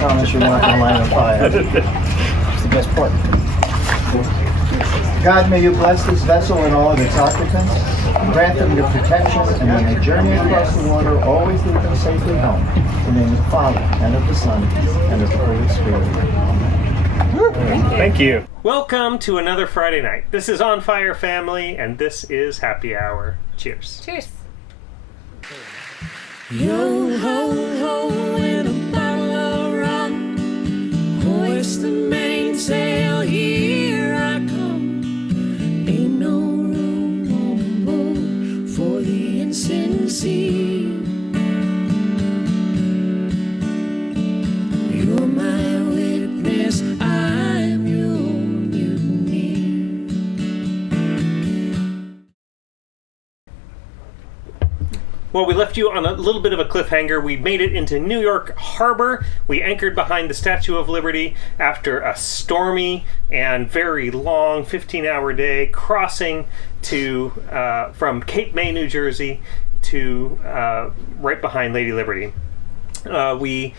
promise you're not gonna line of fire. It's the best part. God, may you bless this vessel and all of its occupants. Grant them your protection, and when they journey across the water, always lead them safely home. In the name of the Father, and of the Son, and of the Holy Spirit. Amen. Thank you. Welcome to another Friday night. This is On Fire Family, and this is Happy Hour. Cheers. Cheers. Yo ho ho, and a bottle of rum. Hoist the mainsail, here I come. Ain't no room on board for the insincy. You're my witness, I'm your mutiny. Well, we left you on a little bit of a cliffhanger. We made it into New York Harbor. We anchored behind the Statue of Liberty after a stormy and very long 15-hour day, crossing to from Cape May, New Jersey, to right behind Lady Liberty. We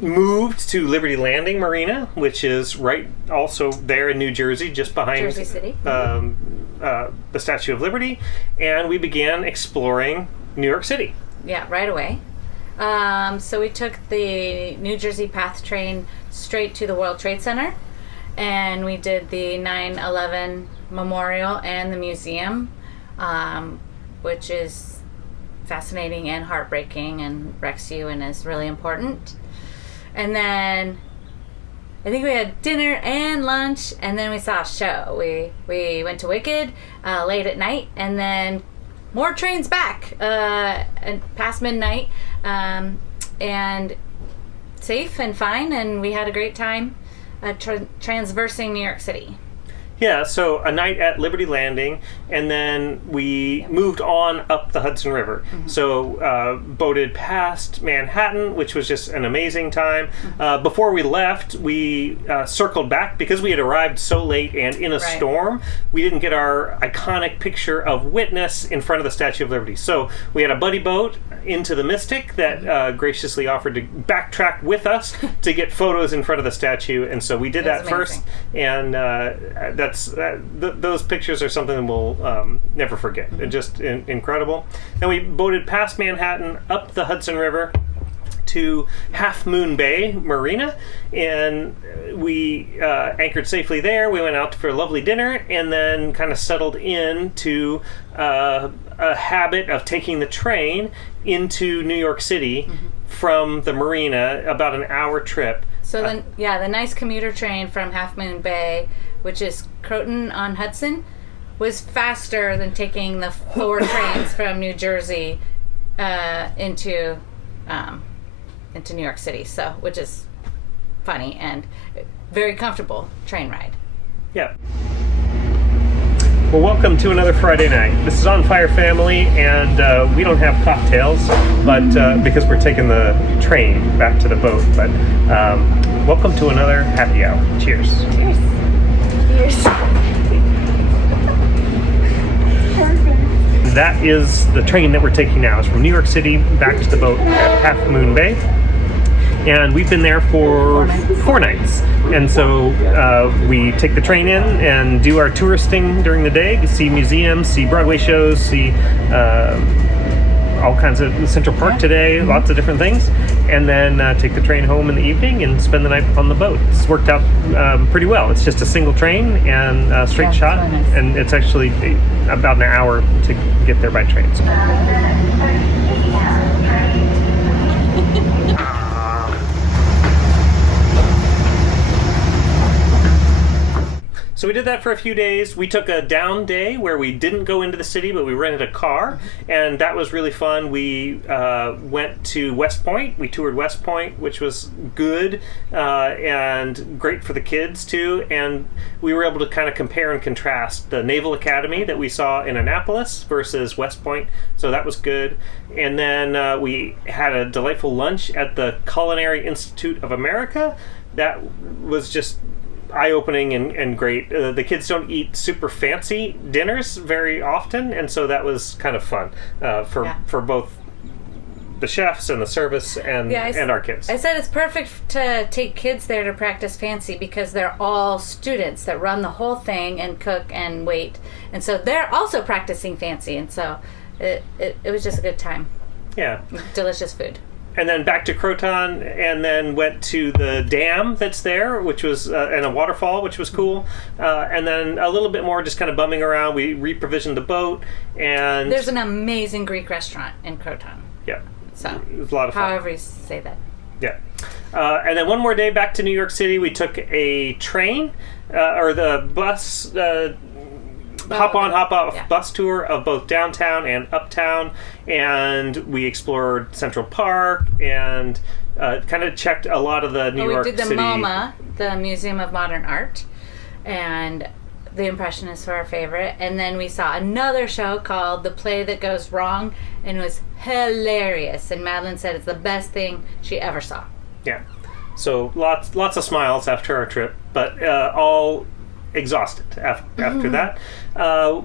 moved to Liberty Landing Marina, which is right also there in New Jersey, just behind Jersey City. The Statue of Liberty, and we began exploring New York City. Yeah, right away. So we took the New Jersey PATH train straight to the World Trade Center, and we did the 9/11 Memorial and the museum, which is fascinating and heartbreaking and wrecks you and is really important. And then I think we had dinner and lunch, and then we saw a show. We went to Wicked late at night, and then more trains back and past midnight, and safe and fine, and we had a great time transversing New York City. Yeah, so a night at Liberty Landing, and then we moved on up the Hudson River. Mm-hmm. So boated past Manhattan, which was just an amazing time. Mm-hmm. Before we left, we circled back because we had arrived so late and in a storm. We didn't get our iconic picture of Witness in front of the Statue of Liberty. So we had a buddy boat into the Mystic that graciously offered to backtrack with us to get photos in front of the statue, and so we did that first, and those pictures are something that we'll never forget. Mm-hmm. Just incredible. Then we boated past Manhattan, up the Hudson River to Half Moon Bay Marina, and we anchored safely there. We went out for a lovely dinner, and then kind of settled into a habit of taking the train into New York City from the marina, about an hour trip. So the nice commuter train from Half Moon Bay, which is Croton on Hudson, was faster than taking the 4 trains from New Jersey into New York City. So, which is funny and very comfortable train ride. Yeah. Well, welcome to another Friday night. This is On Fire Family, and we don't have cocktails, but because we're taking the train back to the boat. But welcome to another happy hour. Cheers. Cheers. Cheers. That is the train that we're taking now. It's from New York City back to the boat at Half Moon Bay. And we've been there for 4 nights. And so we take the train in and do our touristing during the day, see museums, see Broadway shows, see all kinds of Central Park today, lots of different things. And then take the train home in the evening and spend the night on the boat. It's worked out pretty well. It's just a single train and straight shot. Really nice. And it's actually about an hour to get there by train. So we did that for a few days. We took a down day where we didn't go into the city, but we rented a car, and that was really fun. We went to West Point. We toured West Point, which was good and great for the kids too. And we were able to kind of compare and contrast the Naval Academy that we saw in Annapolis versus West Point. So that was good. And then we had a delightful lunch at the Culinary Institute of America. That was just eye-opening and great. The kids don't eat super fancy dinners very often, and so that was kind of fun for both the chefs and the service and our kids. I said it's perfect to take kids there to practice fancy because they're all students that run the whole thing and cook and wait, and so they're also practicing fancy, and so it was just a good time. Yeah. Delicious food. And then back to Croton, and then went to the dam that's there, which was, and a waterfall, which was cool. And then a little bit more just kind of bumming around. We reprovisioned the boat, and... There's an amazing Greek restaurant in Croton. Yeah. So, it was a lot of fun. However you say that. Yeah. And then one more day back to New York City. We took a train, or the bus... hop on, hop off bus tour of both downtown and uptown, and we explored Central Park and kind of checked a lot of the New York City. We did the MoMA, the Museum of Modern Art, and the Impressionists were our favorite. And then we saw another show called The Play That Goes Wrong, and it was hilarious. And Madeline said it's the best thing she ever saw. Yeah, so lots of smiles after our trip, but all exhausted after that.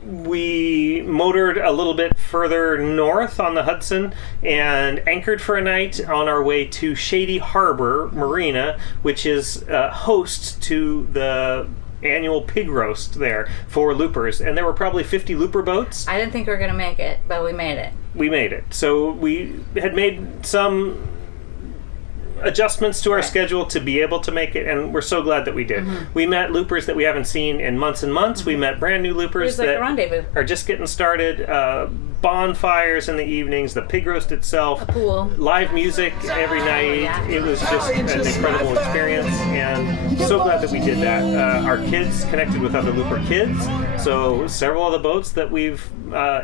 We motored a little bit further north on the Hudson and anchored for a night on our way to Shady Harbor Marina, which is host to the annual pig roast there for loopers. And there were probably 50 looper boats. I didn't think we were going to make it, but we made it. We made it. So we had made some adjustments to our schedule to be able to make it, and we're so glad that we did. We met loopers that we haven't seen in months and months. We met brand new loopers like that a rendezvous. Are just getting started. Bonfires in the evenings, the pig roast itself, a pool, live music every night. It was just an incredible experience, and so glad that we did that. Our kids connected with other looper kids, so several of the boats that we've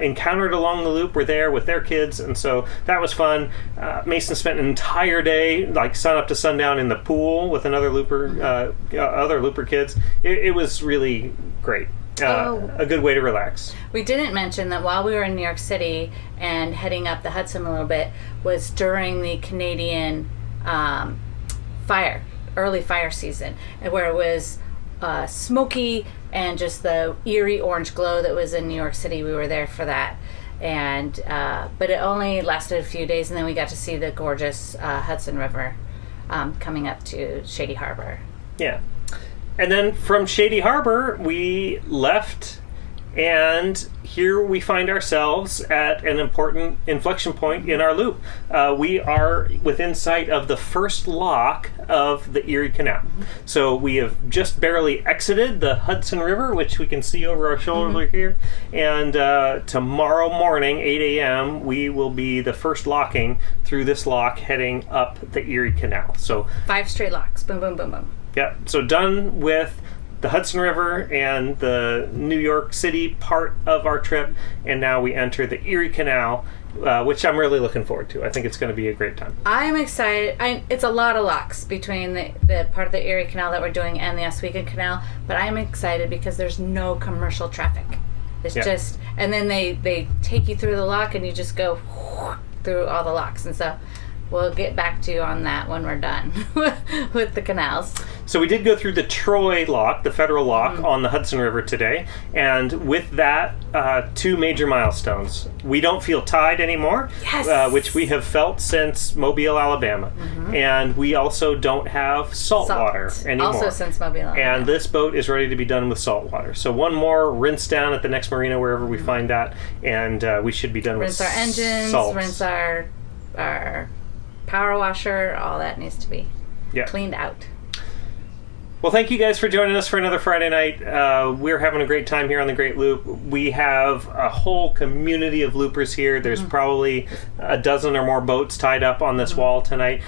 encountered along the loop were there with their kids, and so that was fun. Mason spent an entire day, like sun up to sundown, in the pool with another looper, other looper kids. It was really great. A good way to relax. We didn't mention that while we were in New York City and heading up the Hudson a little bit was during the Canadian early fire season, where it was smoky and just the eerie orange glow that was in New York City. We were there for that, and but it only lasted a few days, and then we got to see the gorgeous Hudson River coming up to Shady Harbor. Yeah. And then from Shady Harbor, we left, and here we find ourselves at an important inflection point in our loop. We are within sight of the first lock of the Erie Canal. So we have just barely exited the Hudson River, which we can see over our shoulder here. And tomorrow morning, 8 a.m., we will be the first locking through this lock heading up the Erie Canal. So 5 straight locks. Boom, boom, boom, boom. Yeah, so done with the Hudson River and the New York City part of our trip, and now we enter the Erie Canal, which I'm really looking forward to. I think it's going to be a great time. I'm excited. It's a lot of locks between the part of the Erie Canal that we're doing and the Oswego Canal, but I'm excited because there's no commercial traffic. It's just, and then they take you through the lock and you just go through all the locks, and so we'll get back to you on that when we're done with the canals. So we did go through the Troy lock, the federal lock, on the Hudson River today, and with that, 2 major milestones. We don't feel tide anymore, which we have felt since Mobile, Alabama, and we also don't have salt water anymore. Also since Mobile, Alabama. And this boat is ready to be done with salt water. So one more rinse down at the next marina, wherever we find that, and we should be done with rinse our engines, salt. Rinse our power washer, all that needs to be cleaned out. Well, thank you guys for joining us for another Friday night. We're having a great time here on the Great Loop. We have a whole community of loopers here. There's probably a dozen or more boats tied up on this wall tonight.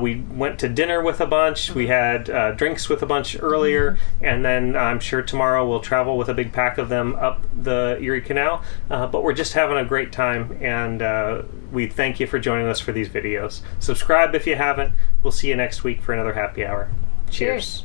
We went to dinner with a bunch. We had drinks with a bunch earlier, and then I'm sure tomorrow we'll travel with a big pack of them up the Erie Canal. But we're just having a great time, and we thank you for joining us for these videos. Subscribe if you haven't. We'll see you next week for another happy hour. Cheers.